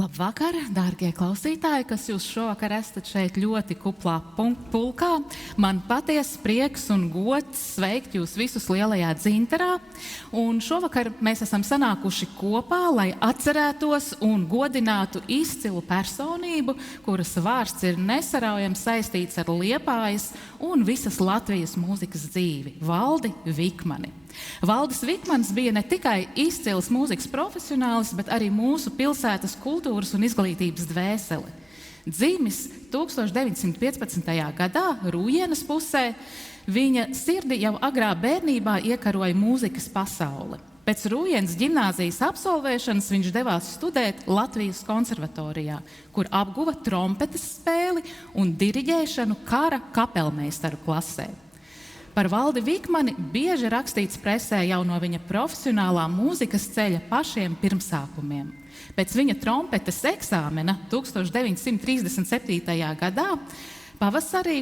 Labvakar, dārgie klausītāji, kas jūs šovakar esat šeit ļoti kuplā pulkā. Man patiesi prieks un gods sveikt jūs visus lielajā Dzintarā. Un šovakar mēs esam sanākuši kopā, lai atcerētos un godinātu izcilu personību, kuras vārds ir nesaraujami saistīts ar Liepājas un visas Latvijas mūzikas dzīvi – Valdi Vikmani. Valdis Vikmanis bija ne tikai izcils mūzikas profesionālis, bet arī mūsu pilsētas kultūras un izglītības dvēsele. Dzimis 1915. gadā Rūjienas pusē, viņa sirdi jau agrā bērnībā iekaroja mūzikas pasaule. Pēc Rūjienas ģimnāzijas absolvēšanas viņš devās studēt Latvijas konservatorijā, kur apguva trompetes spēli un diriģēšanu kara kapelmeistaru klasē. Par Valdi Vikmani bieži rakstīts presē jau no viņa profesionālā mūzikas ceļa pašiem pirmsākumiem. Pēc viņa trompetes eksāmena 1937. gadā pavasarī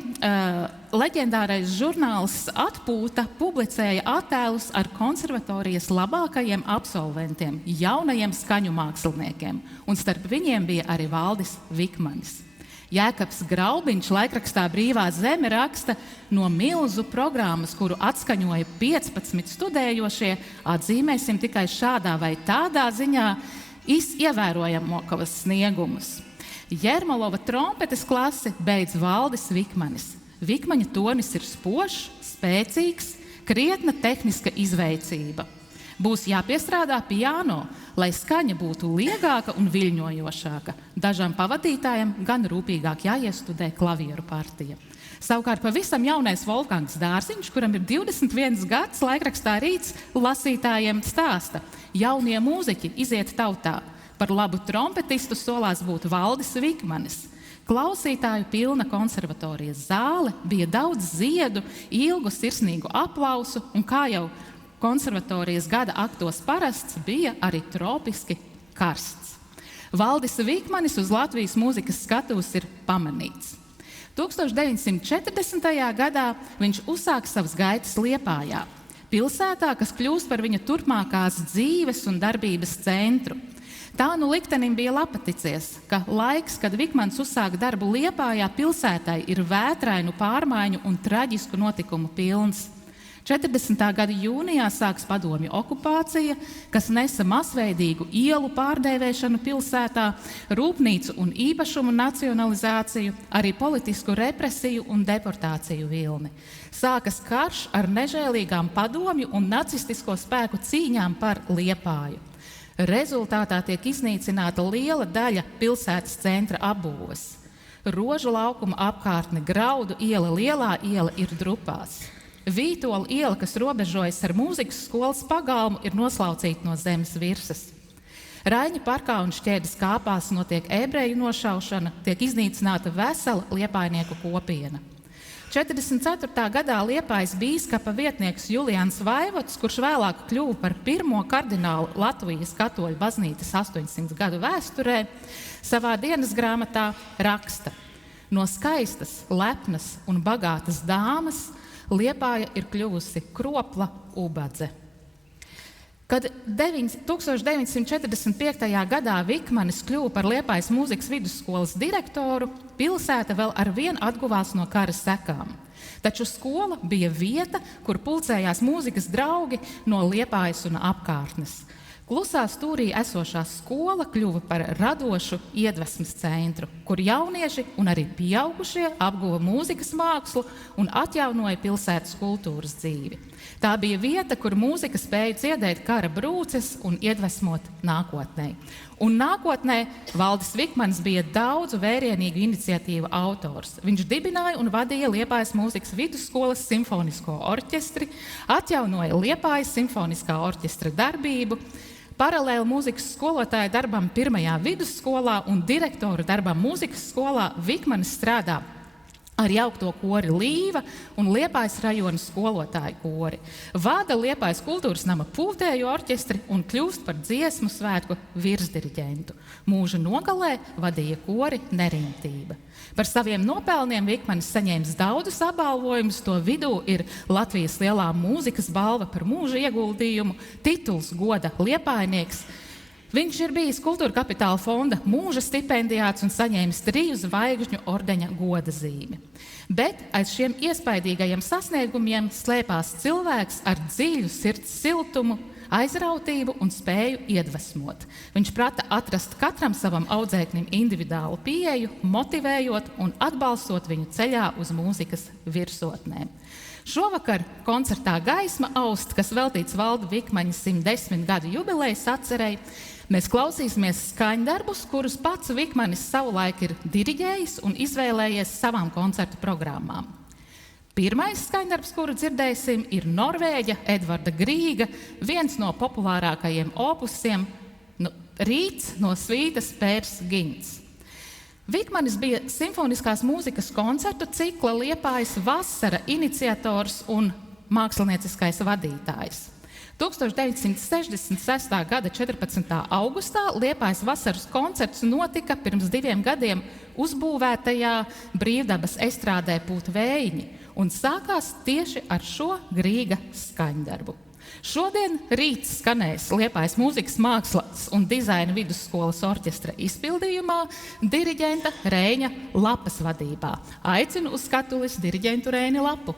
leģendārais žurnāls Atpūta publicēja attēlus ar konservatorijas labākajiem absolventiem, jaunajiem skaņu māksliniekiem, un starp viņiem bija arī Valdis Vikmanis. Jēkabs Graubiņš laikrakstā Brīvā zeme raksta: no milzu programmas, kuru atskaņoja 15 studējošie, atzīmēsim tikai šādā vai tādā ziņā ievērojamākos sniegumus. Jermolova trompetes klasi beidz Valdis Vikmanis. Vikmaņa tonis ir spožs, spēcīgs, krietna tehniska izveicība. Būs jāpiestrādā piano, lai skaņa būtu liegāka un viļņojošāka. Dažām pavadītājiem gan rūpīgāk jāiestudē klavieru partija. Savukārt pavisam jaunais Volfgangs Dārziņš, kuram ir 21 gads, laikrakstā Rīts lasītājiem stāsta: jaunie mūziķi iziet tautā. Par labu trompetistu solās būt Valdis Vikmanis. Klausītāju pilna konservatorijas zāle, bija daudz ziedu, ilgu sirsnīgu aplausu un, kā jau konservatorijas gada aktos parasts, bija arī tropiski karsts. Valdis Vikmanis uz Latvijas mūzikas skatuves ir pamanīts. 1940. gadā viņš uzsāk savas gaitas Liepājā, pilsētā, kas kļūst par viņa turpmākās dzīves un darbības centru. Tā nu liktenim bija lapaticies, ka laiks, kad Vikmans uzsāk darbu Liepājā, pilsētai ir vētrainu pārmaiņu un traģisku notikumu pilns. 40. gada jūnijā sāks padomju okupācija, kas nesa masveidīgu ielu pārdēvēšanu pilsētā, rūpnīcu un īpašumu nacionalizāciju, arī politisku represiju un deportāciju vilni. Sākas karš ar nežēlīgām padomju un nacistisko spēku cīņām par Liepāju. Rezultātā tiek iznīcināta liela daļa pilsētas centra apbūves. Rožu laukuma apkārtne, Graudu iela, Lielā iela ir drupās. Vītola iela, kas robežojas ar mūzikas skolas pagalmu, ir noslaucīta no zemes virsmas. Raiņa parkā un Šķēdes kāpās notiek ebreju nošaušana, tiek iznīcināta vesela liepājnieku kopiena. 44. gadā Liepājas bīskapa vietnieks Julians Vaivods, kurš vēlāk kļuva par pirmo kardinālu Latvijas katoļu baznīcas 800 gadu vēsturē, savā dienas grāmatā raksta: no skaistas, lepnas un bagātas dāmas Liepāja ir kļuvusi kropla ubadze. Kad 1945. gadā Vikmanis kļuva par Liepājas mūzikas vidusskolas direktoru, pilsēta vēl arvien atguvās no kara sekām. Taču skola bija vieta, kur pulcējās mūzikas draugi no Liepājas un apkārtnes. Klusā stūrī esošā skola kļuva par radošu iedvesmas centru, kur jaunieši un arī pieaugušie apguva mūzikas mākslu un atjaunoja pilsētas kultūras dzīvi. Tā bija vieta, kur mūzika spēja ciedēt kara brūces un iedvesmot nākotnē. Un nākotnē Valdis Vikmanis bija daudzu vērienīgu iniciatīvu autors. Viņš dibināja un vadīja Liepājas mūzikas vidusskolas simfonisko orķestri, atjaunoja Liepājas simfoniskā orķestra darbību, paralēli mūzikas skolotāja darbam pirmajā vidusskolā un direktora darbam mūzikas skolā Vikmanis strādā ar jaukto kori Līva un Liepājas rajona skolotāju kori. Vada Liepājas kultūras nama pūtēju orķestri un kļūst par dziesmu svētku virsdiriģentu. Mūža nogalē vadīja kori Nerimtība. Par saviem nopelniem Vikmanis saņēmis daudzus apbalvojumus, to vidū ir Latvijas lielā mūzikas balva par mūža ieguldījumu, tituls goda liepājnieks, Viņš ir bijis Kultūra Kapitāla fonda mūža stipendijāts un saņēmis 3 zvaigžņu ordeņa goda zīmi. Bet aiz šiem iespaidīgajiem sasniegumiem slēpās cilvēks ar dziļu sirds siltumu, aizrautību un spēju iedvesmot. Viņš prata atrast katram savam audzēknim individuālu pieeju, motivējot un atbalstot viņu ceļā uz mūzikas virsotnēm. Šovakar koncertā Gaisma aust, kas veltīts Valda Vikmaņa 110 gadu jubilejas atcerei, mēs klausīsimies skaņdarbus, kurus pats Vikmanis savulaik ir diriģējis un izvēlējies savām koncertu programmām. Pirmais skaņdarbs, kuru dzirdēsim, ir Norvēģa Edvarda Grīga, viens no populārākajiem opusiem Rīts no svītas Pērs Gints. Vikmanis bija simfoniskās mūzikas koncertu cikla Liepājas vasara iniciators un mākslinieckais vadītājs. 1966. gada 14. augustā Liepājas vasaras koncerts notika pirms 2 gadiem uzbūvētajā Brīvdabas estrādē Pūt vējiņi un sākās tieši ar šo Grīga skaņdarbu. Šodien Rīts skanēs Liepājas mūzikas mākslas un dizaina vidusskolas orķestra izpildījumā diriģenta Reiņa Lapas vadībā. Aicinu uz skatuves diriģentu Reini Lapu.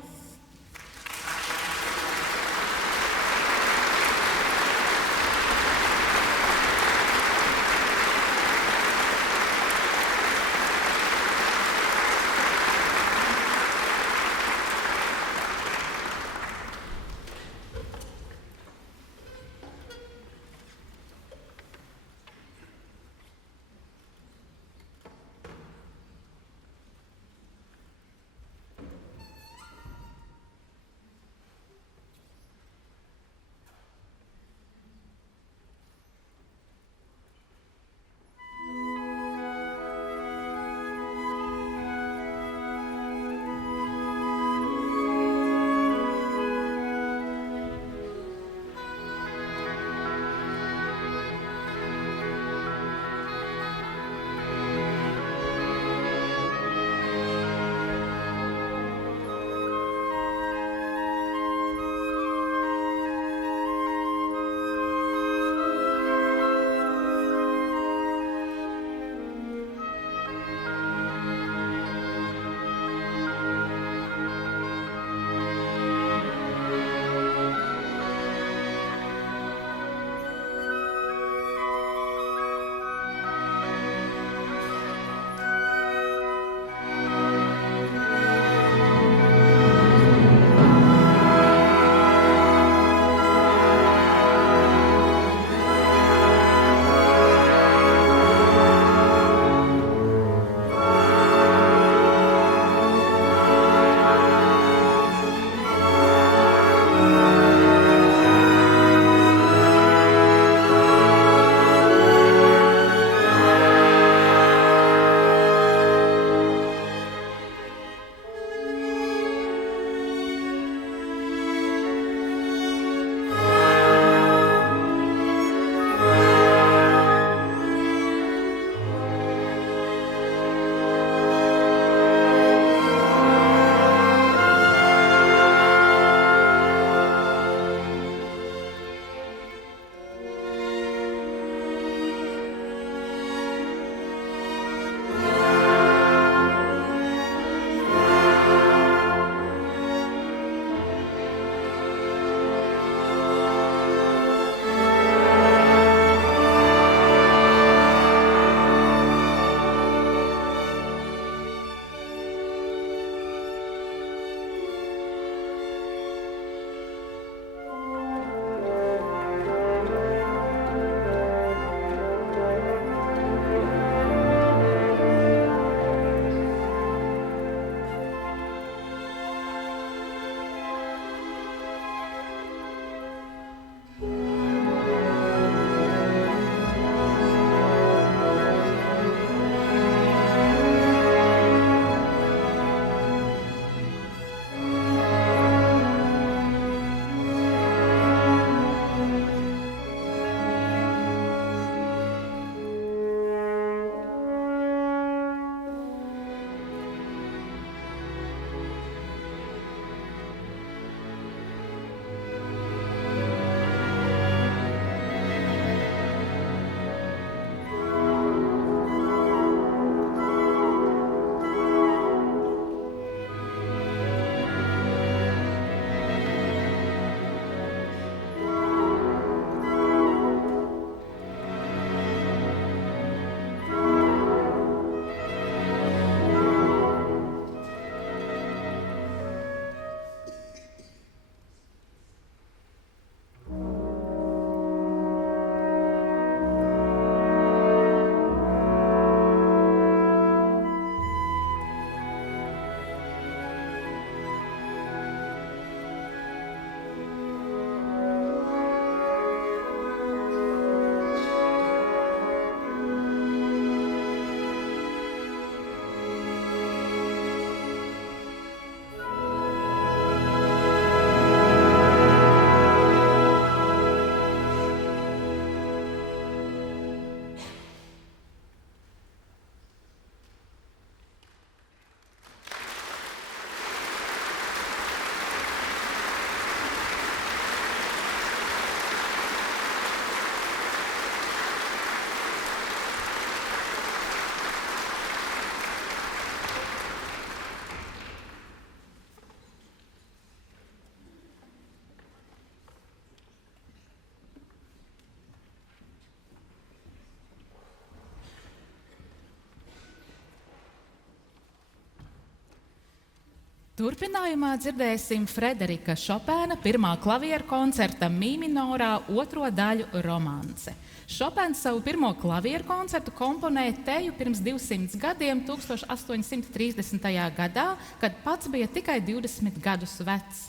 Turpinājumā dzirdēsim Frederika Šopēna pirmā klavieru koncerta mi minorā otro daļu Romance. Šopēns savu pirmo klavieru koncertu komponēja teju pirms 200 gadiem, 1830. gadā, kad pats bija tikai 20 gadus vecs.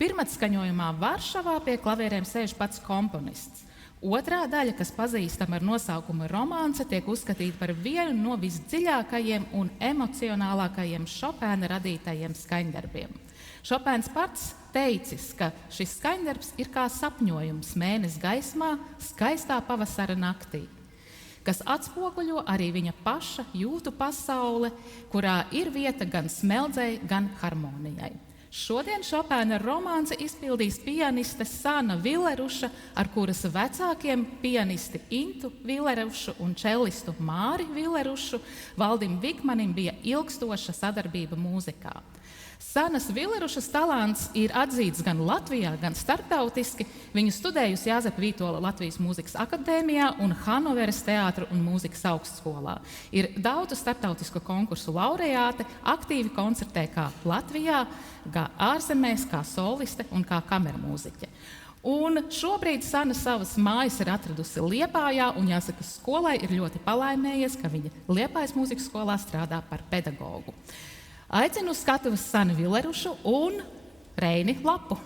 Pirmatskaņojumā Varšavā pie klavierēm sēž pats komponists. Otrā daļa, kas pazīstama ar nosaukumu Romance, tiek uzskatīta par vienu no visdziļākajiem un emocionālākajiem Šopēna radītajiem skaņdarbiem. Šopēns pats teicis, ka šis skaņdarbs ir kā sapņojums mēness gaismā, skaistā pavasara naktī, kas atspoguļo arī viņa paša jūtu pasaule, kurā ir vieta gan smeldzei, gan harmonijai. Šodien Šopēna romanci izpildīs pianiste Sana Villeruša, ar kuras vecākiem pianisti Intu Villerušu un čelistu Māri Villerušu Valdim Vikmanim bija ilgstoša sadarbība mūzikā. Sanas Villerušas talants ir atzīts gan Latvijā, gan starptautiski. Viņa studējusi Jāzepa Vītola Latvijas Mūzikas akadēmijā un Hanoveras teātra un mūzikas augstskolā. Ir daudzu starptautisku konkursu laureāte, aktīvi koncertē kā Latvijā, kā ārzemēs, kā soliste un kā kamermūziķe. Un šobrīd Sana savas mājas ir atradusi Liepājā, un jāsaka, skolai ir ļoti palaimējies, ka viņa Liepājas mūzikas skolā strādā par pedagogu. Aicinu uz skatuves Sanu Villerušu un Reini Lapu.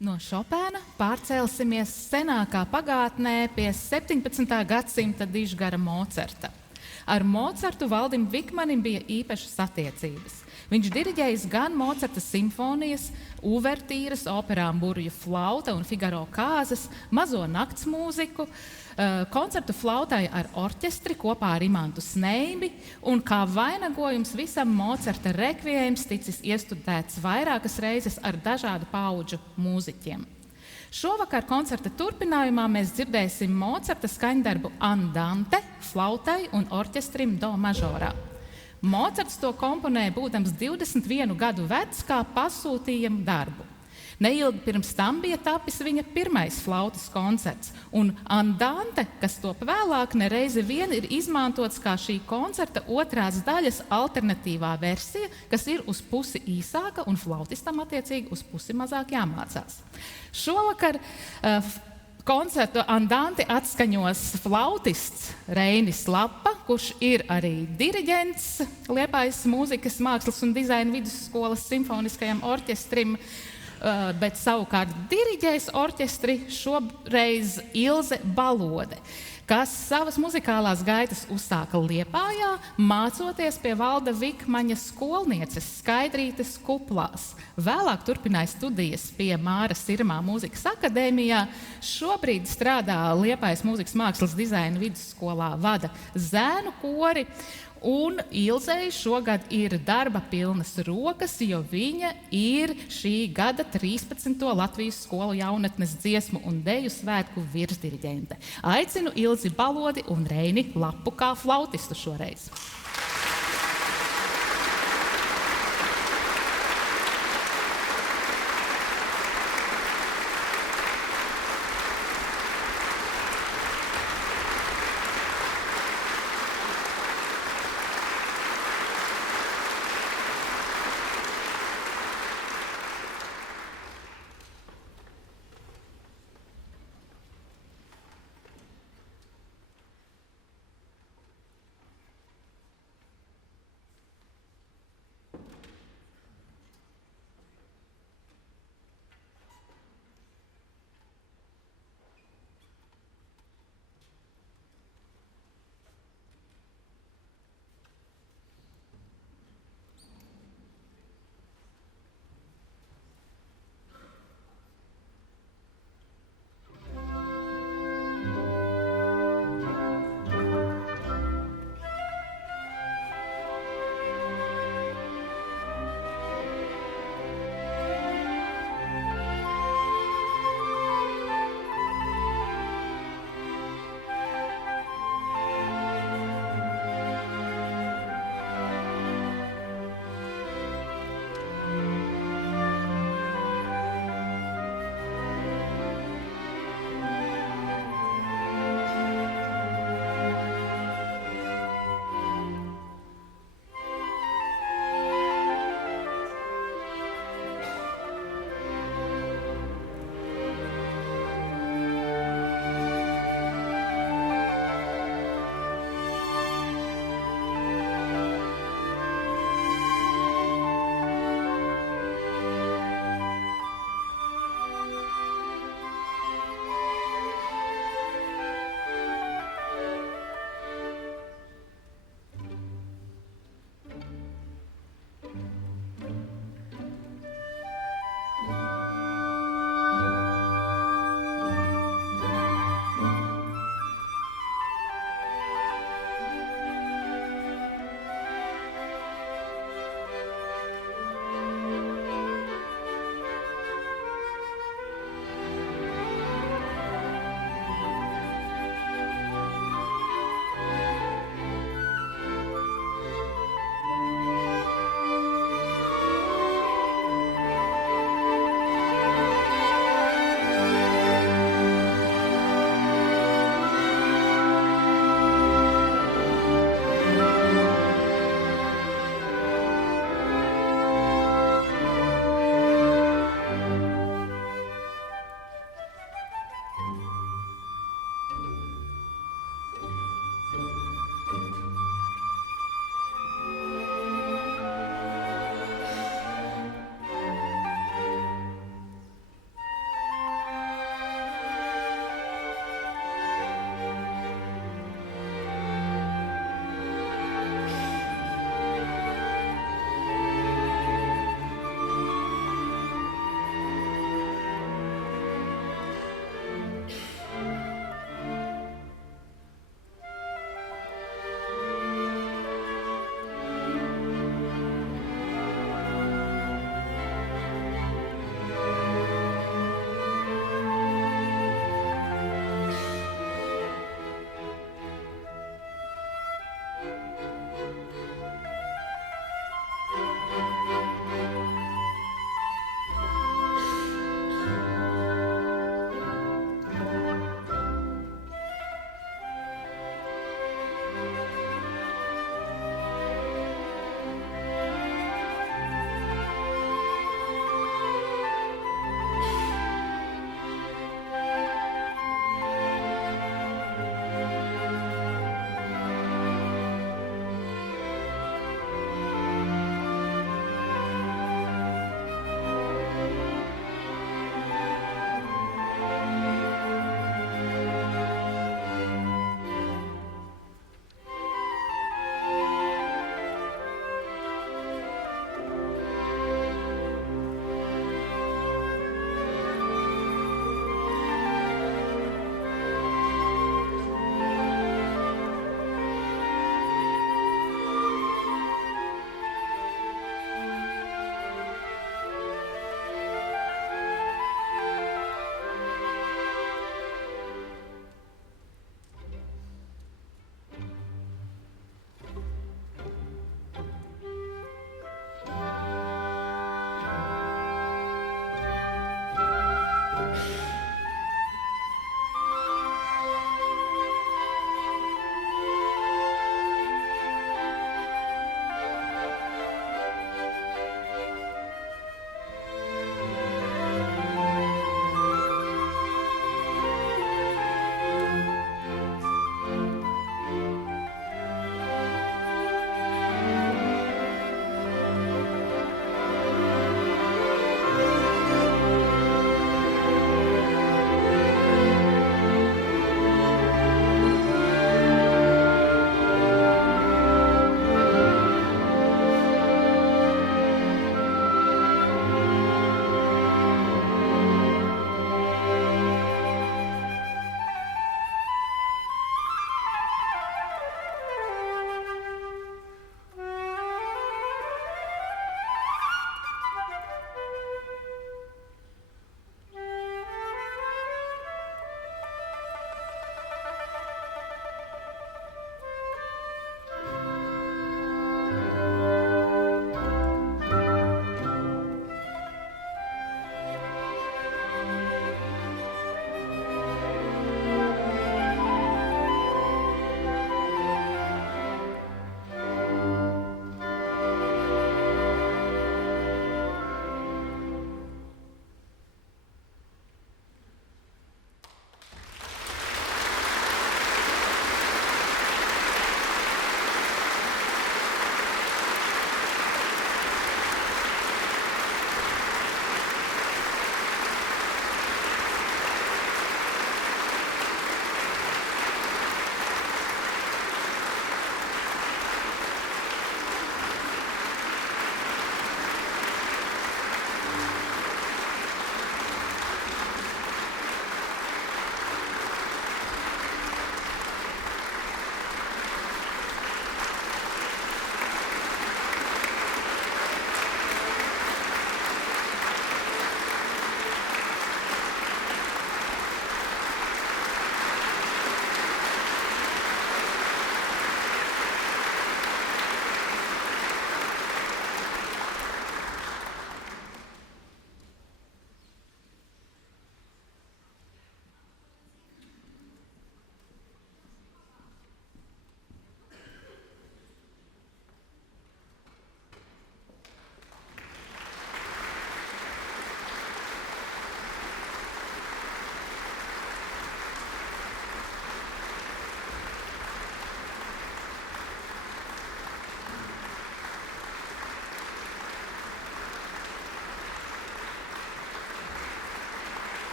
No Šopēna pārcelsimies senākā pagātnē pie 17. gadsimta dižgara Mocarta. Ar Mocartu Valdim Vikmanim bija īpašas attiecības. Viņš diriģējis gan Mocarta simfonijas, uvertīras, operām Burvju flauta un Figaro kāzas, mazo nakts mūziku, koncertu flautai ar orķestri kopā ar Imantu Sneibi, un kā vainagojums visam Mocarta rekviējums ticis iestudēts vairākas reizes ar dažādu paudžu mūziķiem. Šovakar koncerta turpinājumā mēs dzirdēsim Mocarta skaņdarbu Andante flautai un orķestrim do mažorā. Mocarts to komponēja būdams 21 gadu vecs kā pasūtījumu darbu. Neilgi pirms tam bija tapis viņa pirmais flautas koncerts, un Andante, kas top vēlāk, nereizi vien ir izmantots kā šī koncerta otrās daļas alternatīvā versija, kas ir uz pusi īsāka un flautistam attiecīgi uz pusi mazāk jāmācās. Šovakar koncertu Andante atskaņos flautists Reinis Lapa, kurš ir arī diriģents Liepājas mūzikas, mākslas un dizaina vidusskolas simfoniskajam orķestrim, bet savukārt diriģēs orķestri šoreiz Ilze Balode, kas savas muzikālās gaitas uzsāka Liepājā, mācoties pie Valda Vikmaņa skolnieces Skaidrītes Kuplās. Vēlāk turpināja studijas pie Māra Sirmā mūzikas akadēmijā, šobrīd strādā Liepājas mūzikas mākslas dizaina vidusskolā, vada zēnu kori, un Ilzei šogad ir darba pilnas rokas, jo viņa ir šī gada 13. Latvijas skolu jaunatnes dziesmu un deju svētku virsdiriģente. Aicinu Ilzi Balodi un Reini Lapu kā flautistu šoreiz.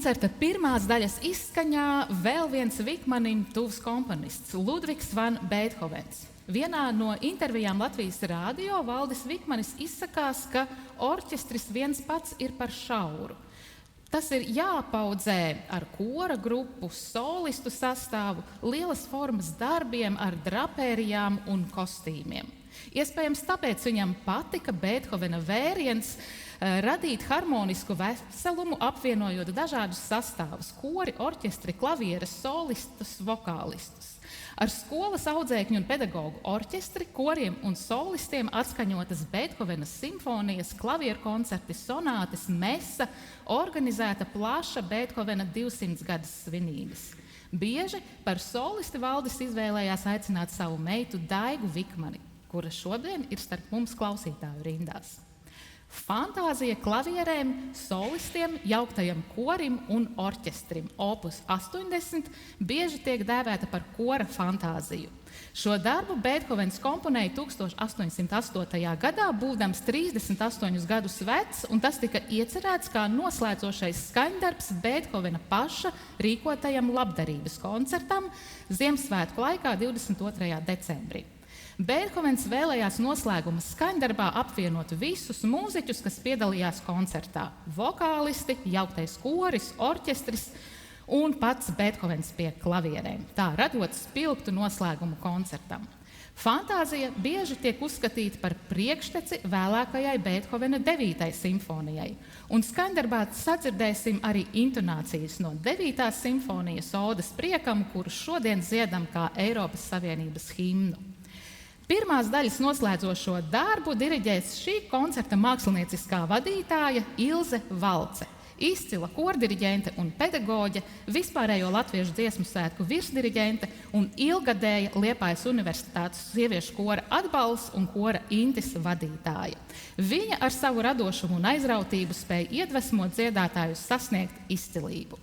koncerta pirmās daļas izskaņā vēl viens Vikmanim tuvs komponists – Ludvigs van Beethovens. Vienā no intervijām Latvijas rādio Valdis Vikmanis izsakās, ka orķestris viens pats ir par šauru. Tas ir jāpaudzē ar kora grupu, solistu sastāvu, lielas formas darbiem ar drapērijām un kostīmiem. Iespējams, tāpēc viņam patika Beethovena vēriens radīt harmonisku veselumu, apvienojot dažādus sastāvus – kori, orķestri, klavieres, solistus, vokālistus. Ar skolas audzēkņu un pedagogu orķestri, koriem un solistiem atskaņotas Beethovenas simfonijas, klavieru koncerti, sonātes, mesa, organizēta plaša Beethovena 200 gadus svinības. Bieži par solisti Valdis izvēlējās aicināt savu meitu Daigu Vikmani, kura šodien ir starp mums klausītāju rindās. Fantāzija klavierēm, solistiem, jauktajam korim un orķestrim opus 80 bieži tiek dēvēta par kora fantāziju. Šo darbu Beethovens komponēja 1808. gadā, būdams 38 gadus vecs, un tas tika iecerēts kā noslēdzošais skaņdarbs Beethovena paša rīkotajam labdarības koncertam Ziemassvētku laikā 22. decembrī. Beethovens vēlējās noslēguma skaņdarbā apvienot visus mūziķus, kas piedalījās koncertā – vokālisti, jauktais koris, orķestris un pats Beethovens pie klavierēm, tā radot spilgtu noslēgumu koncertam. Fantāzija bieži tiek uzskatīta par priekšteci vēlākajai Beethovena 9. simfonijai, un skaņdarbā sadzirdēsim arī intonācijas no 9. simfonijas odes priekam, kuru šodien dziedam kā Eiropas Savienības himnu. Pirmās daļas noslēdzošo darbu diriģēs šī koncerta mākslinieciskā vadītāja Ilze Valce, izcila kordiriģente un pedagoģe, vispārējo latviešu dziesmu svētku virsdiriģente un ilgadēja Liepājas Universitātes sieviešu kora atbalsts un kora Intis vadītāja. Viņa ar savu radošumu un aizrautību spēja iedvesmot dziedātājus sasniegt izcilību.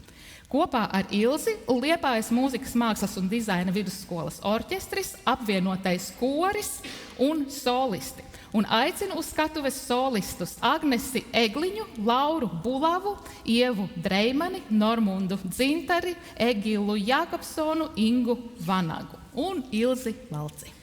Kopā ar Ilzi Liepājas mūzikas mākslas un dizaina vidusskolas orķestris, apvienotais koris un solisti. Un aicinu uz skatuves solistus Agnesi Egliņu, Lauru Bulavu, Ievu Dreimani, Normundu Dzintari, Egilu Jākapsonu, Ingu Vanagu un Ilzi Valci.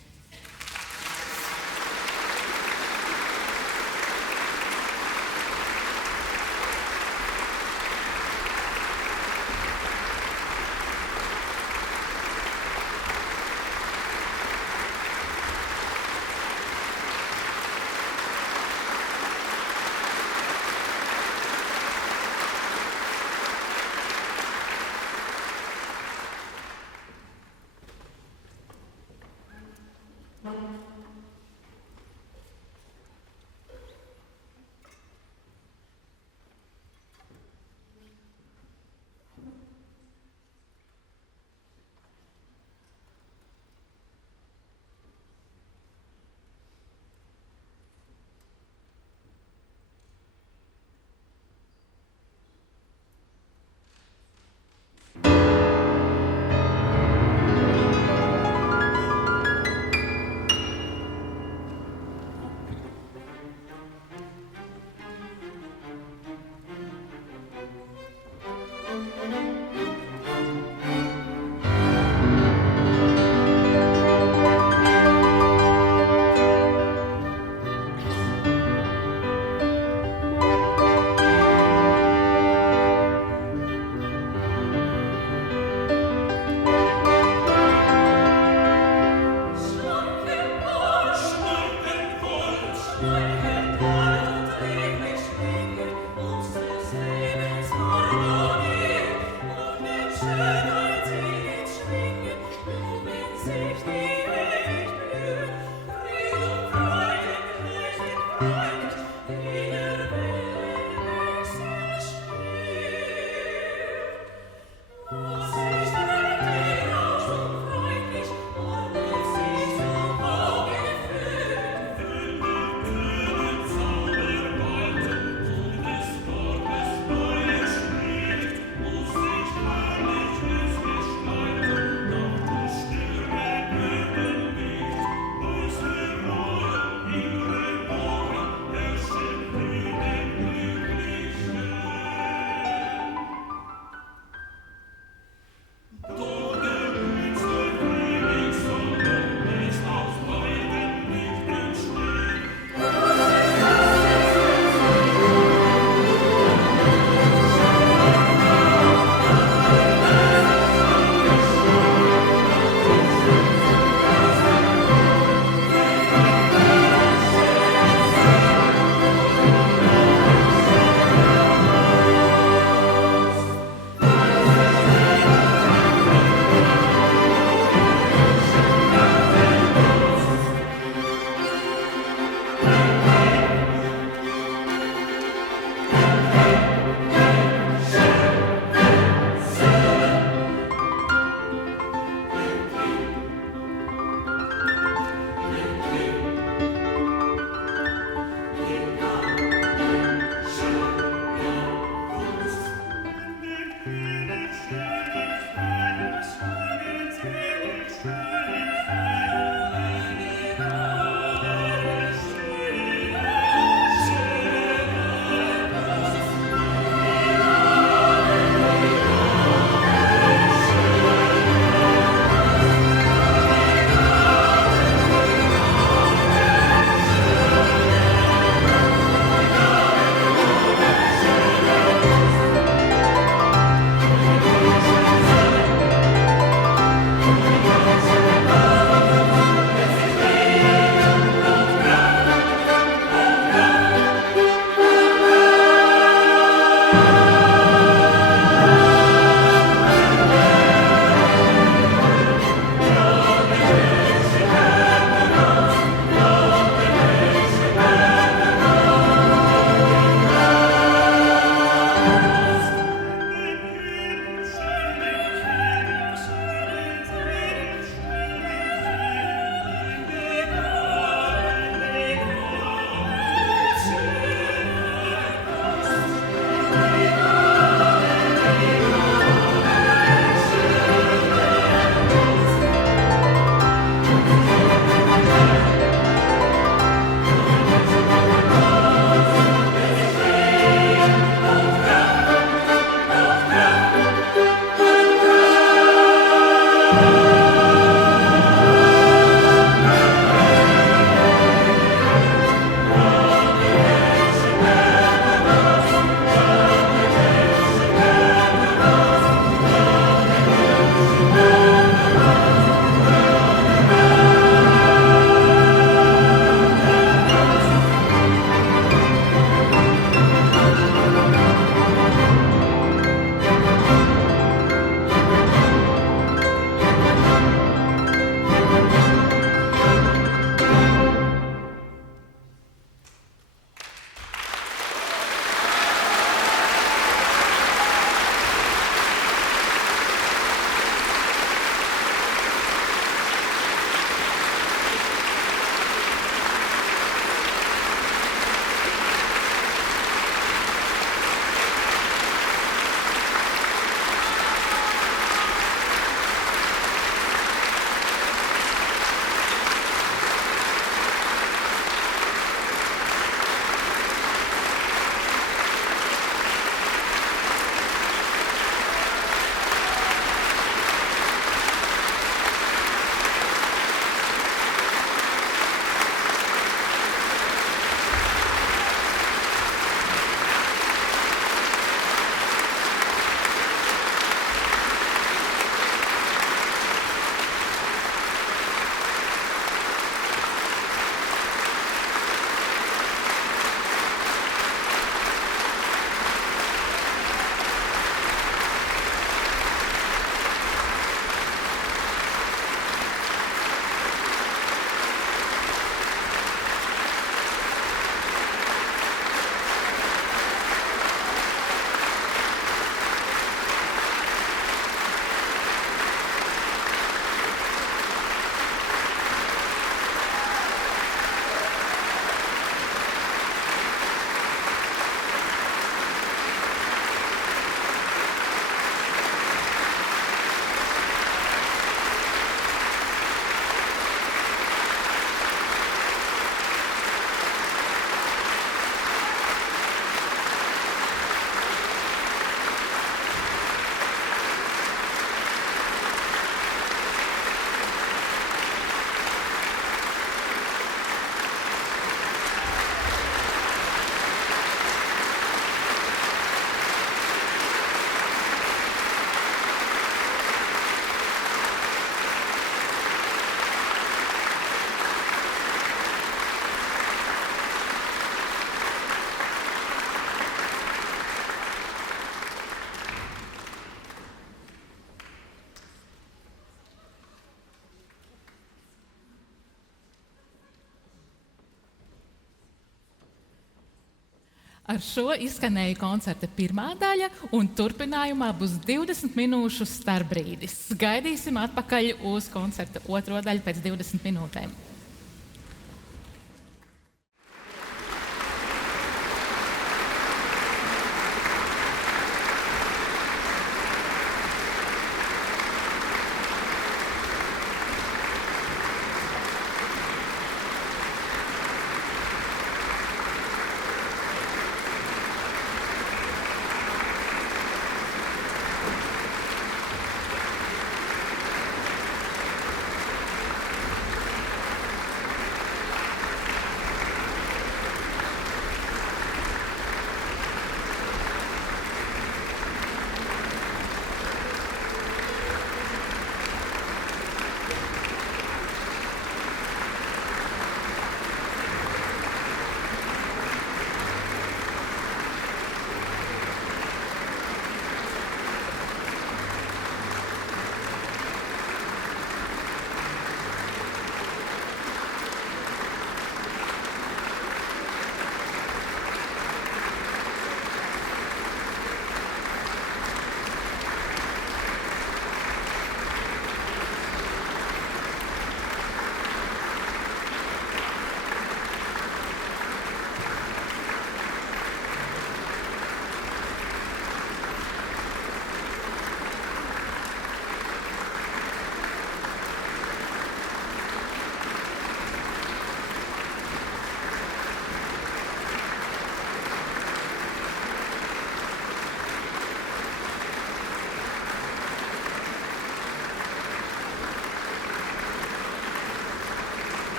Ar šo izskanēja koncerta pirmā daļa, un turpinājumā būs 20 minūšu starpbrīdis. Gaidīsim atpakaļ uz koncerta otro daļu pēc 20 minūtēm.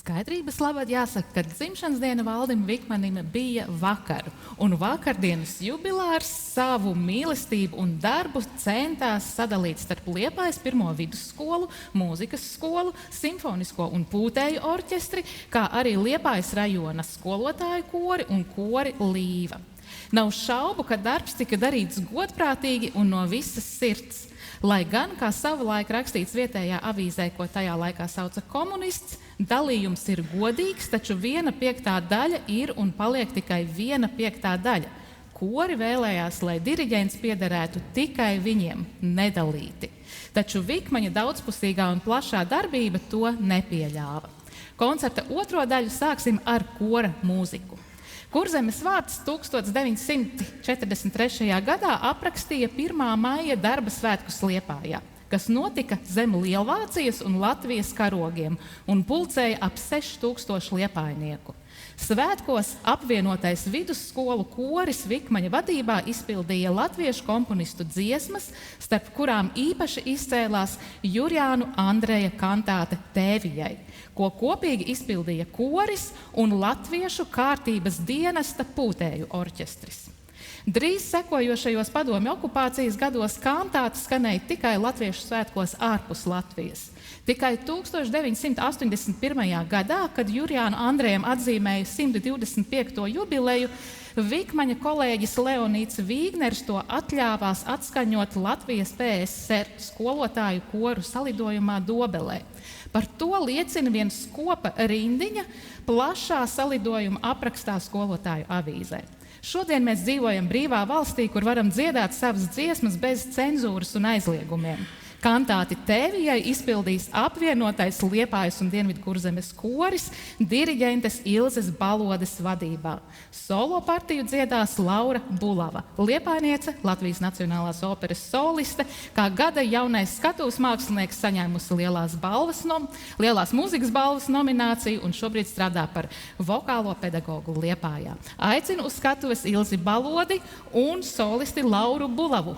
Skaidrības labad jāsaka, ka dzimšanas diena Valdim Vikmanim bija vakar, un vakardienas jubilārs savu mīlestību un darbu centās sadalīt starp Liepājas pirmo vidusskolu, mūzikas skolu, simfonisko un pūtēju orķestri, kā arī Liepājas rajona skolotāju kori un kori Līva. Nav šaubu, ka darbs tika darīts godprātīgi un no visas sirds. Lai gan, kā savulaik rakstīts vietējā avīzē, ko tajā laikā sauca Komunists, dalījums ir godīgs, taču 1/5 daļa ir un paliek tikai 1/5 daļa. Kori vēlējās, lai diriģents piederētu tikai viņiem, nedalīti. Taču Vikmaņa daudzpusīgā un plašā darbība to nepieļāva. Koncerta otro daļu sāksim ar kora mūziku. Kurzemes vārds 1943. gadā aprakstīja 1. maija darba svētkus Liepājā. kas notika zem Lielvācijas un Latvijas karogiem un pulcēja ap 6000 liepājnieku. Svētkos apvienotais vidusskolu koris Vikmaņa vadībā izpildīja latviešu komponistu dziesmas, starp kurām īpaši izcēlās Jurjānu Andreja kantāte Tēvijai, ko kopīgi izpildīja koris un latviešu kārtības dienesta pūtēju orķestris. Drīz sekojošajos padomju okupācijas gados kantāte skanēja tikai latviešu svētkos ārpus Latvijas. Tikai 1981. gadā, kad Jurjānu Andrejam atzīmēja 125. jubileju, Vikmaņa kolēģis Leonīds Vīgners to atļāvās atskaņot Latvijas PSR skolotāju koru salidojumā Dobelē. Par to liecina viens skopa rindiņa plašā salidojuma aprakstā skolotāju avīzē. Šodien mēs dzīvojam brīvā valstī, kur varam dziedāt savas dziesmas bez cenzūras un aizliegumiem. Kantāti Tēvijai izpildīs apvienotais Liepājas un Dienvidkurzemes koris diriģentes Ilzes Balodes vadībā. Solo partiju dziedās Laura Bulava, liepājniece, Latvijas Nacionālās operas soliste, kā gada jaunais skatuves mākslinieks saņēmusi lielās mūzikas balvas nomināciju un šobrīd strādā par vokālo pedagogu Liepājā. Aicinu uz skatuves Ilzi Balodi un solisti Lauru Bulavu.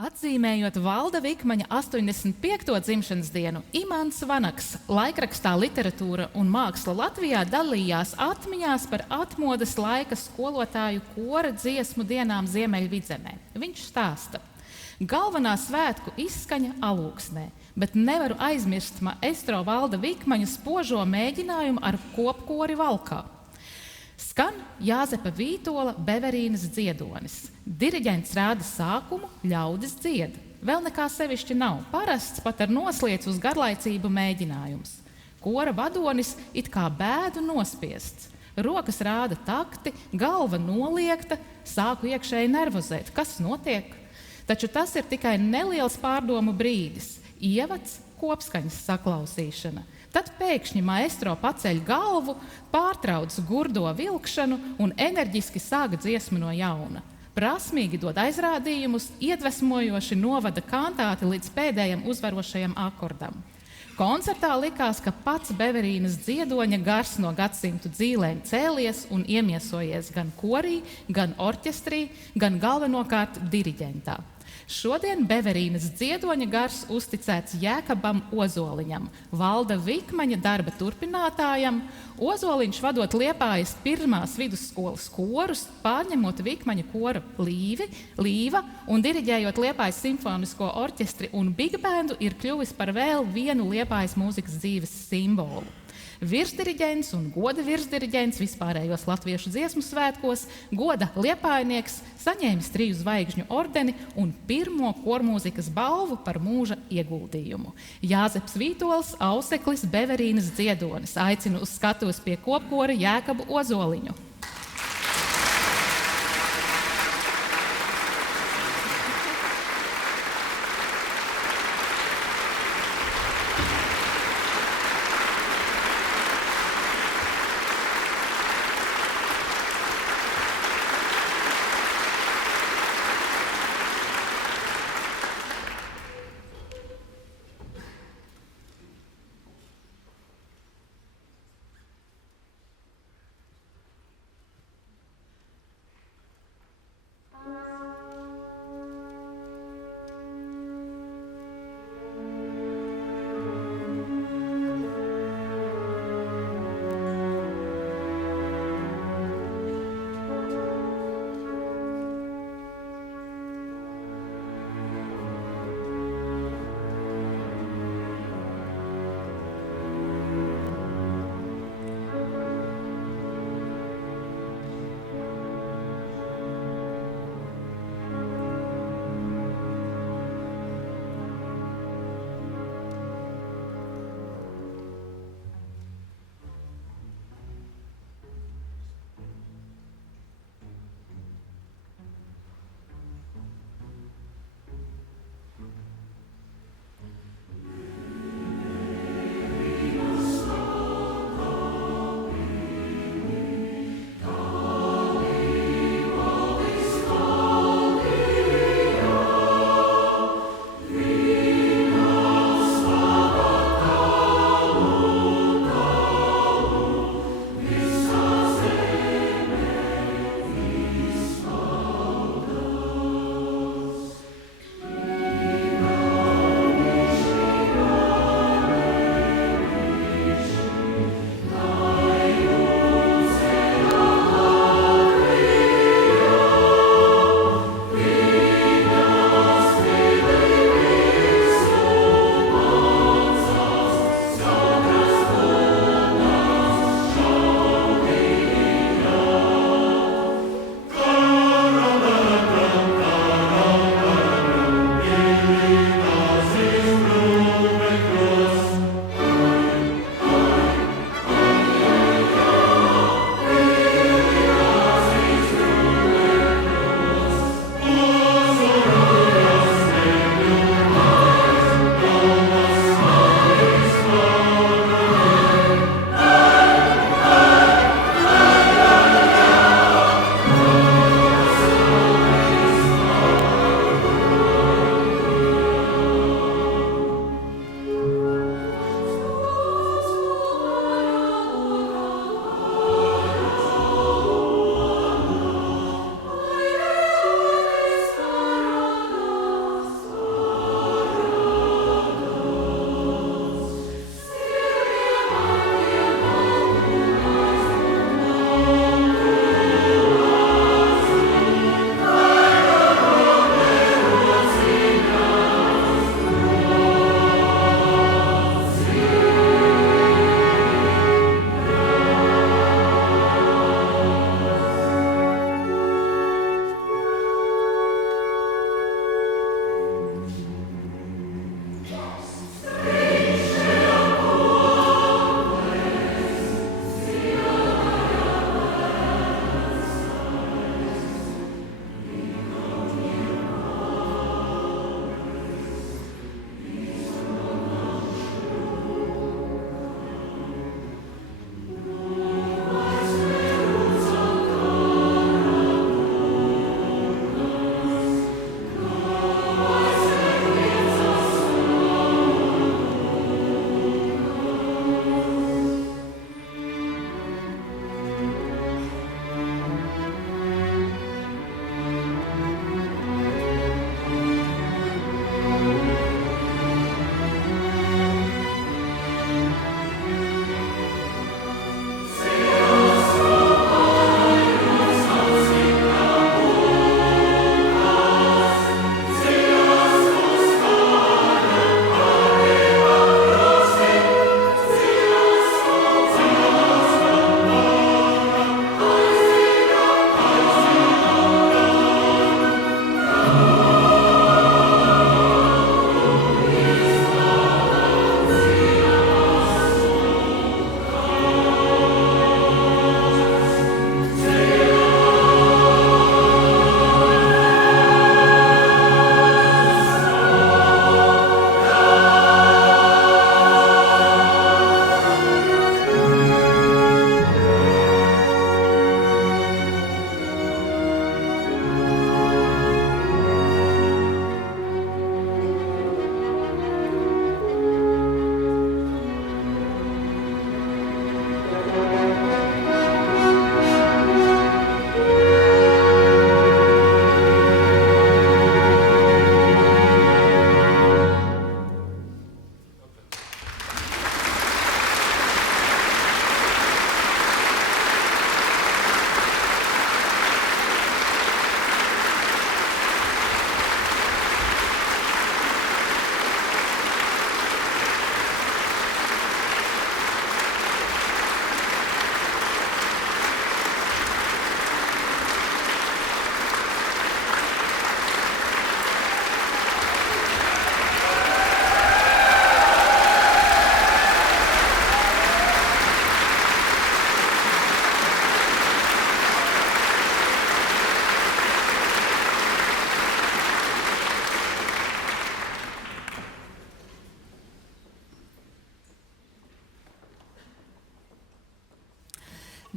Atzīmējot Valda Vikmaņa 85. dzimšanas dienu, Imants Vanaks laikrakstā Literatūra un māksla Latvijā dalījās atmiņās par atmodas laika skolotāju kora dziesmu dienām Ziemeļvidzemē. Viņš stāsta: galvenā svētku izskaņa Alūksnē, bet nevaru aizmirst maestro Valda Vikmaņa spožo mēģinājumu ar kopkori Valkā. Skan Jāzepa Vītola Beverīnas dziedonis. Diriģents rāda sākumu, ļaudis dzied. Vēl nekā sevišķi nav. Parasts pat ar nosliecu uz garlaicību mēģinājums. Kora vadonis it kā bēdu nospiests. Rokas rāda takti, galva noliekta, sāku iekšēji nervozēt. Kas notiek? Taču tas ir tikai neliels pārdomu brīdis. Ievads, kopskaņas saklausīšana. Tad pēkšņi maestro paceļ galvu, pārtrauc gurdo vilkšanu un enerģiski sāka dziesmu no jauna. Prasmīgi dod aizrādījumus, iedvesmojoši novada kantāti līdz pēdējam uzvarošajam akordam. Koncertā likās, ka pats Beverīnas dziedoņa gars no gadsimtu dzīlēm cēlies un iemiesojies gan korī, gan orķestrī, gan galvenokārt diriģentā. Šodien Beverīnas dziedoņa gars uzticēts Jēkabam Ozoliņam, Valda Vikmaņa darba turpinātājam. Ozoliņš vadot Liepājas pirmās vidusskolas korus, pārņemot Vikmaņa kora Līva un diriģējot Liepājas simfonisko orķestri un bigbendu, ir kļuvis par vēl vienu Liepājas mūzikas dzīves simbolu. Virsdiriģents un goda virsdiriģents vispārējos latviešu dziesmu svētkos, goda liepājnieks, saņēmis 3 zvaigžņu ordeni un pirmo kormūzikas balvu par mūža ieguldījumu. Jāzeps Vītols, auseklis, Beverīnas dziedonis. Aicinu uz skatuves pie kopkora Jēkabu Ozoliņu.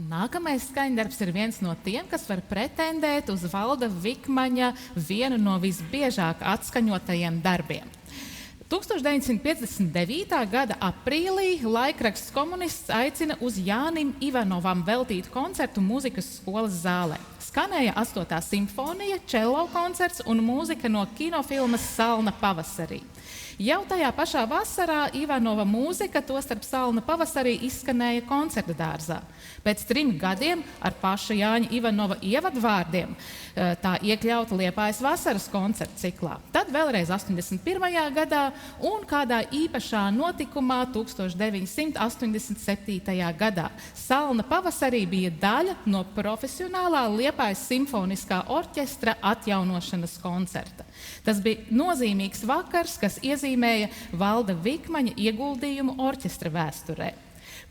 Nākamais skaņdarbs ir viens no tiem, kas var pretendēt uz Valda Vikmaņa vienu no visbiežāk atskaņotajiem darbiem. 1959. gada aprīlī laikraksts Komunists aicina uz Jānim Ivanovam veltītu koncertu mūzikas skolas zālē. Skanēja 8. simfonija, čelo koncerts un mūzika no kinofilmas Salna pavasarī. Jau tajā pašā vasarā Ivanova mūzika, tostarp Salna pavasarī, izskanēja koncerta dārzā. Pēc 3 gadiem ar paša Jāņa Ivanova ievadvārdiem tā iekļauta Liepājas vasaras koncerta ciklā. Tad vēlreiz 81. gadā un kādā īpašā notikumā 1987. gadā. Salna pavasarī bija daļa no profesionālā Liepājas simfoniskā orķestra atjaunošanas koncerta. Tas bija nozīmīgs vakars, kas iezīmēja Valda Vikmaņa ieguldījumu orķestra vēsturē.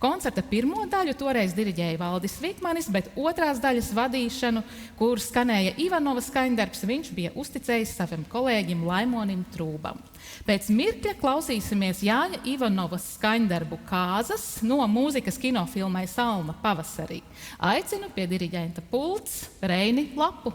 Koncerta pirmo daļu toreiz diriģēja Valdis Vikmanis, bet otrās daļas vadīšanu, kur skanēja Ivanova skaņdarbs, viņš bija uzticējis savam kolēģim Laimonim Trūbam. Pēc mirkļa klausīsimies Jāņa Ivanova skaņdarbu Kāzas no mūzikas kinofilmai Salna pavasarī. Aicinu pie diriģenta pults Reini Lapu.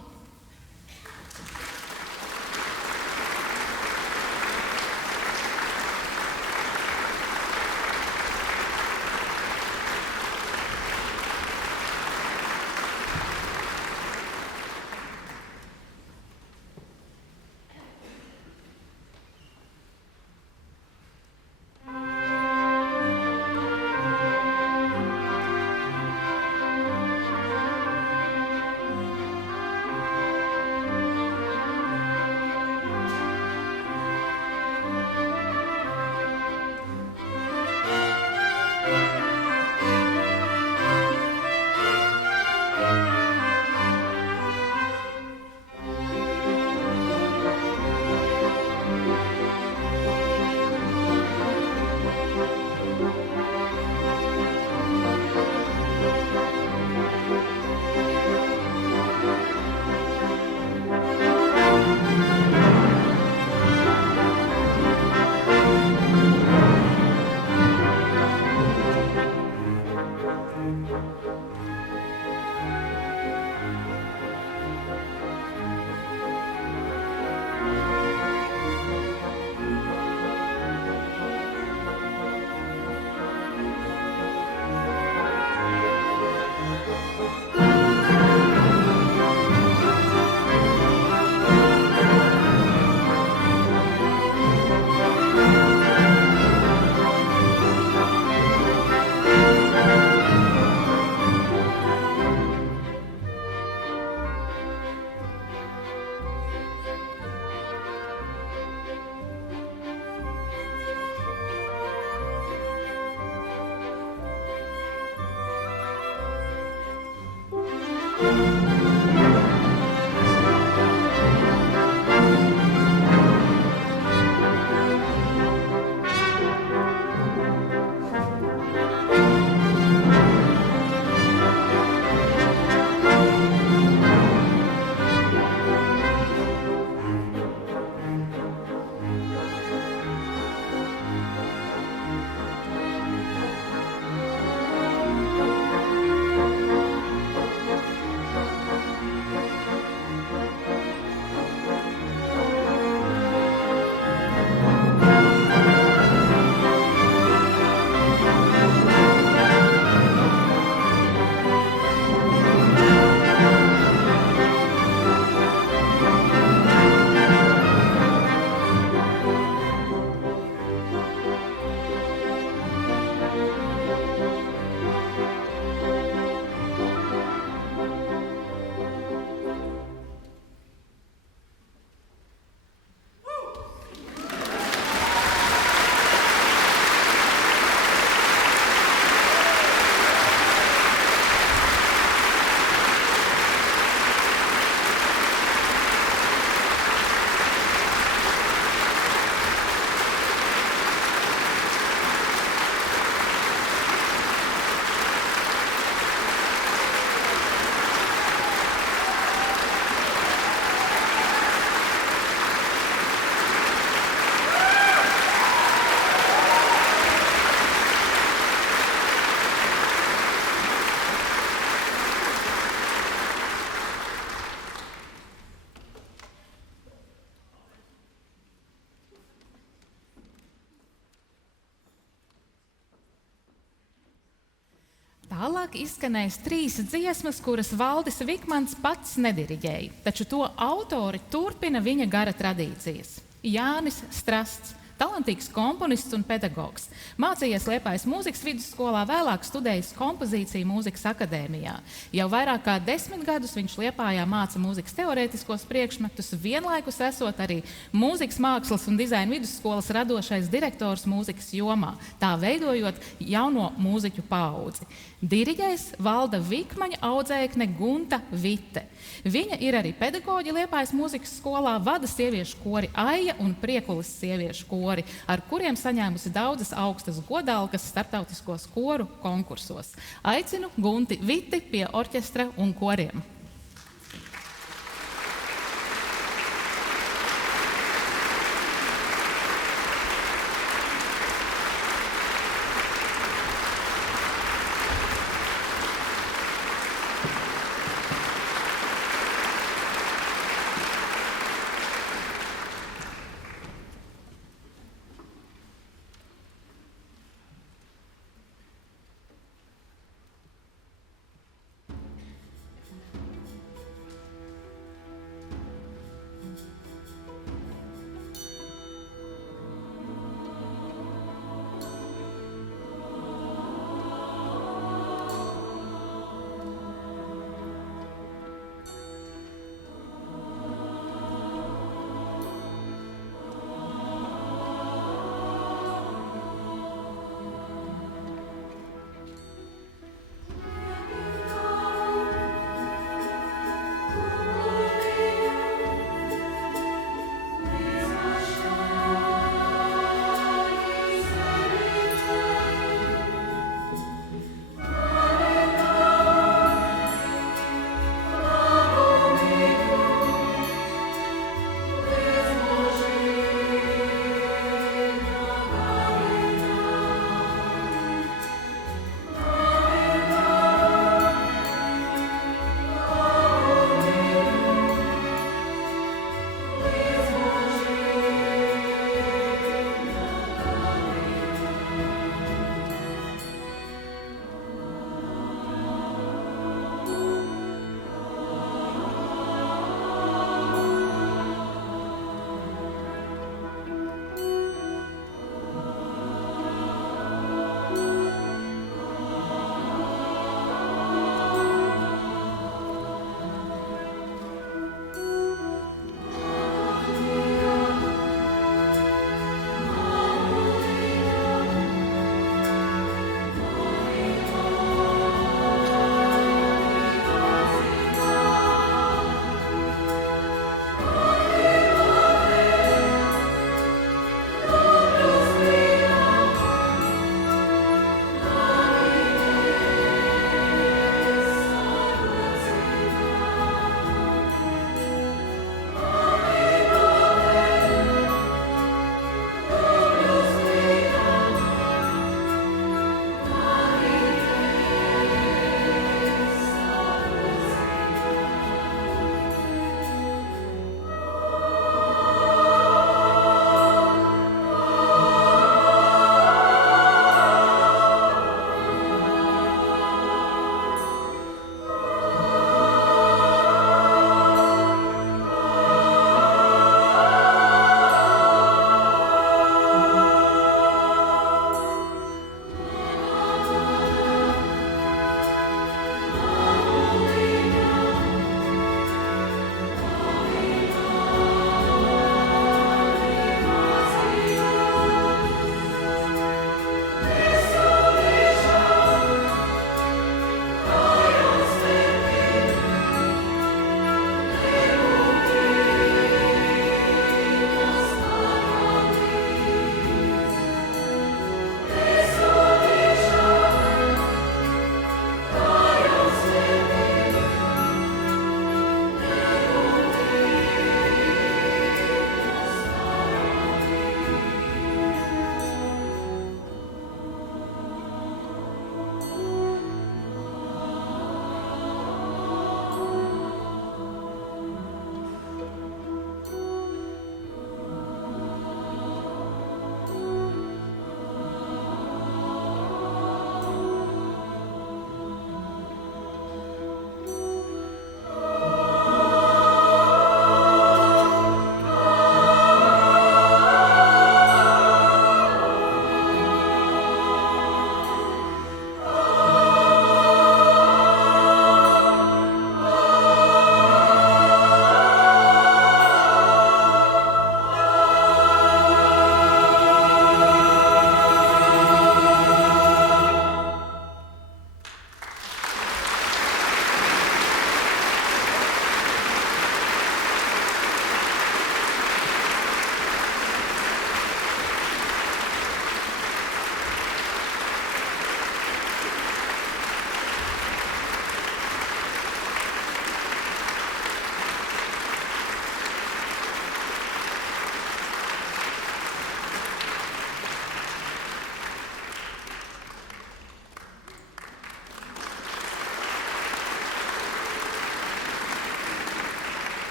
Tālāk izskanēs 3 dziesmas, kuras Valdis Vikmans pats nediriģēja, taču to autori turpina viņa gara tradīcijas. Jānis Strasts, talantīgs komponists un pedagogs. Mācījies Liepājas mūzikas vidusskolā, vēlāk studējis kompozīciju mūzikas akadēmijā. Jau vairāk kā 10 gadus viņš Liepājā māca mūzikas teorētiskos priekšmetus, vienlaikus esot arī mūzikas mākslas un dizaina vidusskolas radošais direktors mūzikas jomā, tā veidojot jauno mūziķu paudzi. Diriģēs Valda Vikmaņa audzēkne Gunta Vite. Viņa ir arī pedagoģe Liepājas mūzikas skolā, vada sieviešu kori Aija un Priekulis sieviešu kori, ar kuriem saņēmusi daudzas augstas godalgas starptautiskos koru konkursos. Aicinu Gunti Viti pie orķestra un koriem.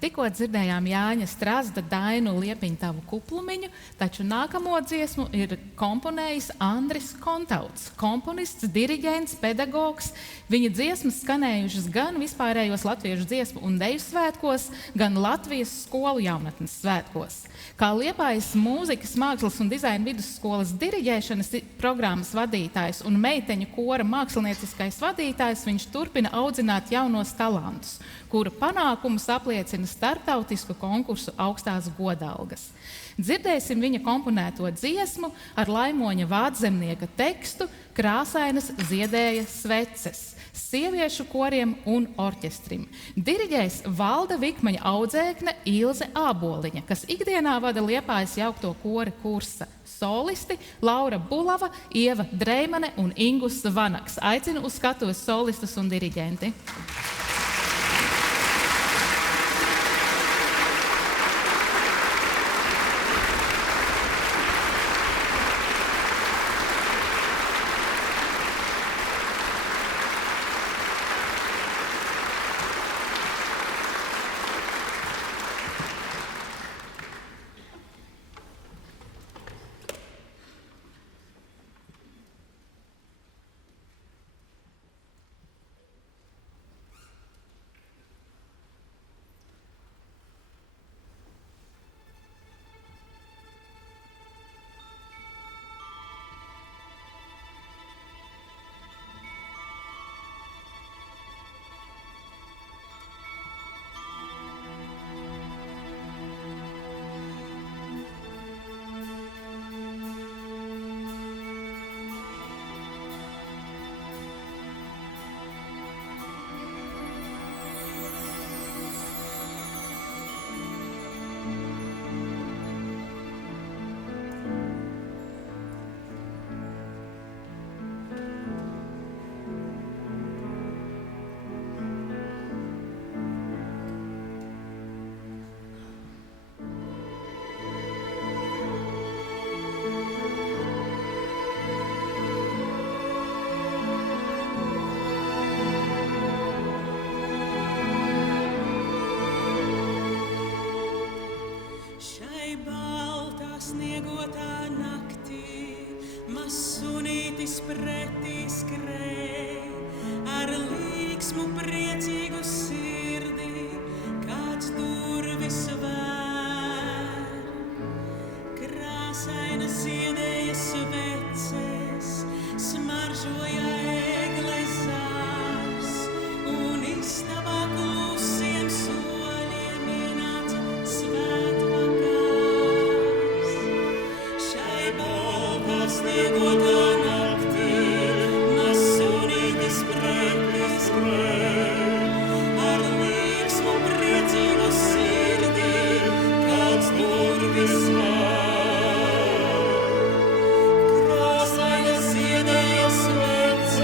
Tikko dzirdējām Jāņa Strazda Dainu Liepiņtavu kuplumiņu, taču nākamo dziesmu ir komponējis Andris Kontauts, komponists, diriģents, pedagogs. Viņa dziesmas skanējušas gan vispārējos latviešu dziesmu un deju svētkos, gan Latvijas skolu jaunatnes svētkos. Kā Liepājas mūzikas, mākslas un dizaina vidusskolas diriģēšanas programmas vadītājs un meiteņu kora mākslinieciskais vadītājs, viņš turpina audzināt jaunos talantus, kura panākumus apliecina starptautisku konkursu augstās godalgas. Dzirdēsim viņa komponēto dziesmu ar Laimoņa Vātzemnieka tekstu Krāsainas ziedēja sveces sieviešu koriem un orķestrim. Diriģēs Valda Vikmaņa audzēkne Ilze Āboliņa, kas ikdienā vada Liepājas jaukto kora kursa. Solisti Laura Bulava, Ieva Dreimane un Ingus Vanaks. Aicinu uz skatuves solistus un diriģenti. Pretī skrēj ar līksmu priecīgu sirdī, kāds durvis vēr. Krāsainas ziedēja sveces, smaržoja egles zārs, un istabā klusiem soļiem ienāca svētvakars. Šai baltā sniegotā ar līksmu priecīgu sirdī, kāds durvis vēr. Krāsainas ziedēja sveces,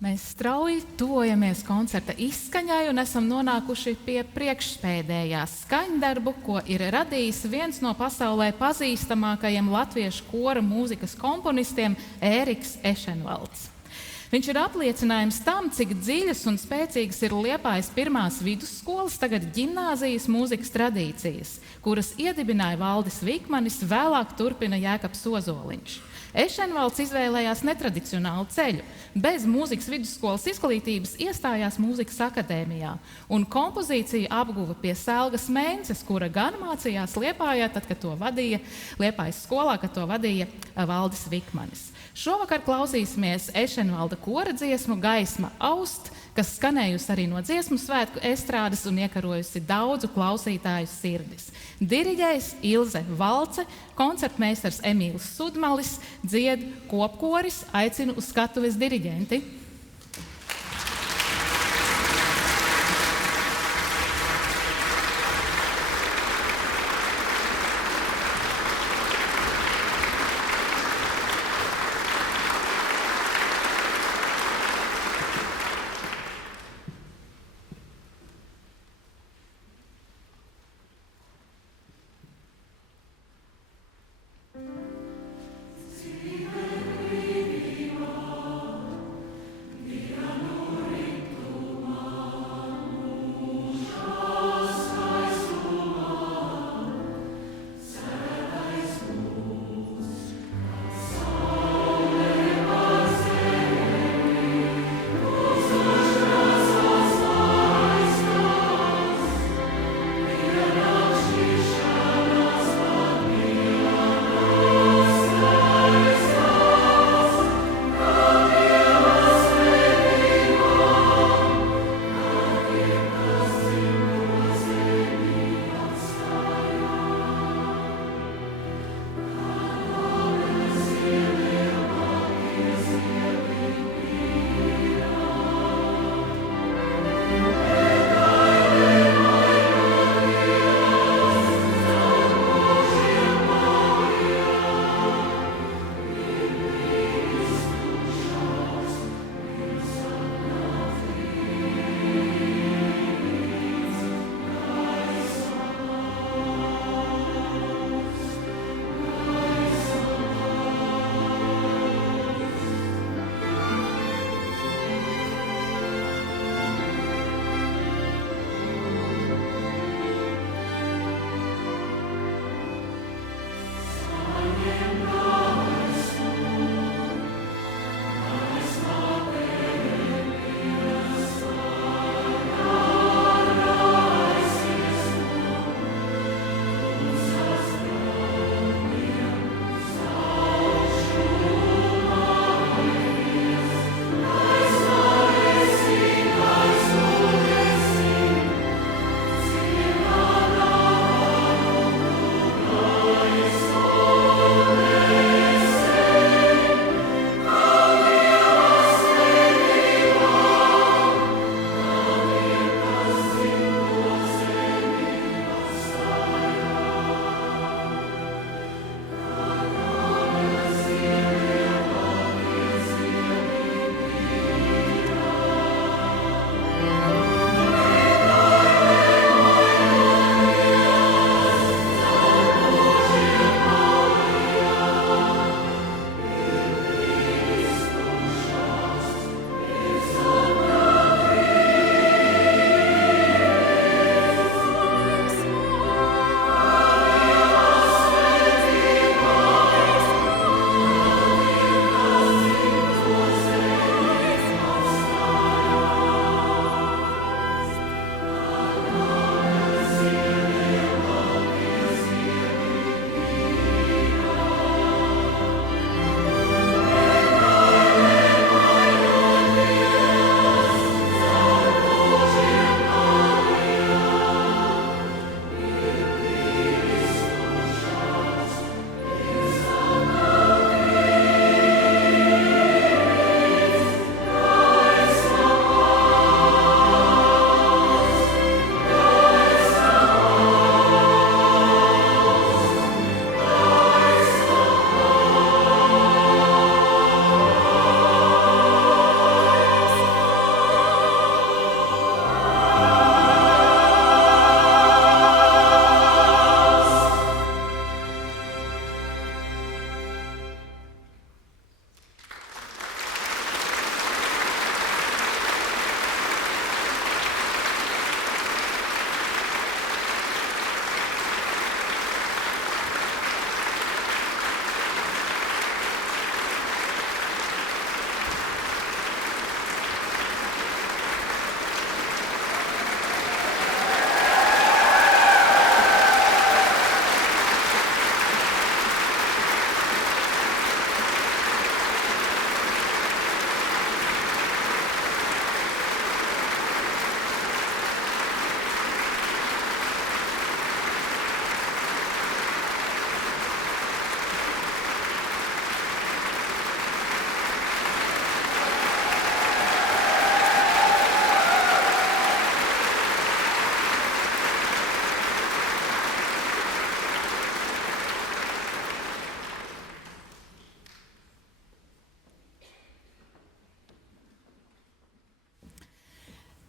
Mēs strauji tuvojamies koncerta izskaņai un esam nonākuši pie priekšpēdējā skaņdarbu, ko ir radījis viens no pasaulē pazīstamākajiem latviešu kora mūzikas komponistiem Ēriks Ešenvalds. Viņš ir apliecinājums tam, cik dziļas un spēcīgas ir Liepājas pirmās vidusskolas, tagad ģimnāzijas mūzikas tradīcijas, kuras iedibināja Valdis Vikmanis, vēlāk turpina Jēkabs Ozoliņš. Ešenvalds izvēlējās netradicionālu ceļu. Bez mūzikas vidusskolas izglītības iestājās mūzikas akadēmijā un kompozīciju apguva pie Selgas Mēnces, kura gan mācījās Liepājā, tad, kad to vadīja Liepājas skolā, kad to vadīja Valdis Vikmanis. Šovakar klausīsimies Ešenvalda kora dziesmu Gaisma aust, kas skanējusi arī no dziesmu svētku estrādes un iekarojusi daudzu klausītāju sirdis. Diriģējs Ilze Valce, koncertmeistars Emīls Sudmalis, dzied kopkoris, aicinu uz skatuves diriģenti.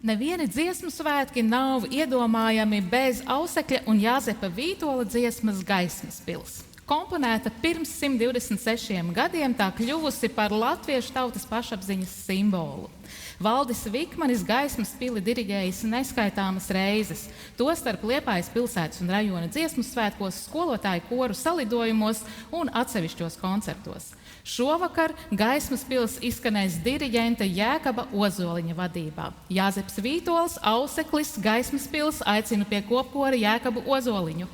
Nevieni dziesmu svētki nav iedomājami bez Ausekļa un Jāzepa Vītola dziesmas Gaismas pils. Komponēta pirms 126 gadiem, tā kļuvusi par latviešu tautas pašapziņas simbolu. Valdis Vikmanis Gaismas pili diriģējis neskaitāmas reizes, tostarp Liepājas pilsētas un rajona dziesmu svētkos, skolotāju koru salidojumos un atsevišķos koncertos. Šovakar Gaismas pils izskanēs diriģenta Jēkaba Ozoliņa vadībā. Jāzeps Vītols, Auseklis, Gaismas pils aicinu pie kopkora Jēkabu Ozoliņu.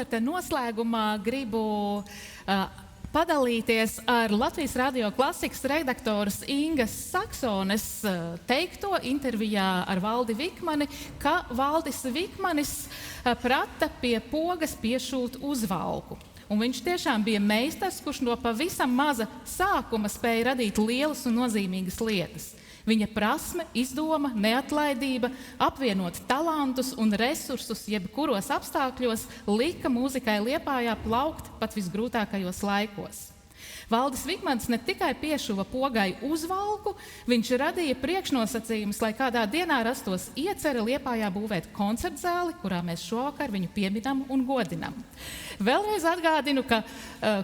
koncerta noslēgumā gribu padalīties ar Latvijas Radio klasikas redaktoras Ingas Saksones teikto intervijā ar Valdi Vikmani, ka Valdis Vikmanis prata pie pogas piešūt uzvalku. Un viņš tiešām bija meistars, kurš no pavisam maza sākuma spēja radīt lielas un nozīmīgas lietas. Viņa prasme, izdoma, neatlaidība, apvienot talantus un resursus jebkuros apstākļos lika mūzikai Liepājā plaukt pat visgrūtākajos laikos. Valdis Vikmans ne tikai piešuva pogai uzvalku, viņš radīja priekšnosacījumus, lai kādā dienā rastos iecerē Liepājā būvēt koncertzāli, kurā mēs šovakar viņu pieminam un godinam. Vēlreiz atgādinu, ka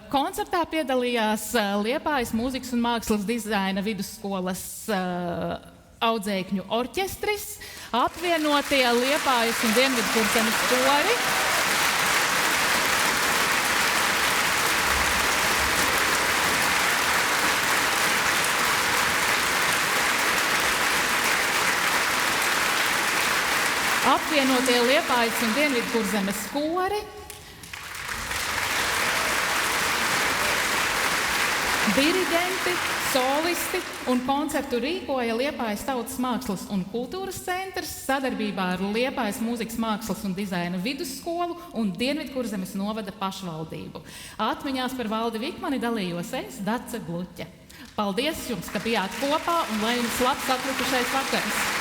koncertā piedalījās Liepājas mūzikas un mākslas dizaina vidusskolas audzēkņu orķestris, apvienotie Liepājas un Dienvidkurzemes kori, apvienotie Liepājas un Dienvidkurzemes kori, diriģenti, solisti un koncertu rīkoja Liepājas Tautas mākslas un kultūras centrs sadarbībā ar Liepājas mūzikas mākslas un dizaina vidusskolu un Dienvidkurzemes novada pašvaldību. Atmiņās par Valdi Vikmani dalījos es, Dace Gluķe. Paldies jums, ka bijāt kopā un lai jums labs atlikušais vakars!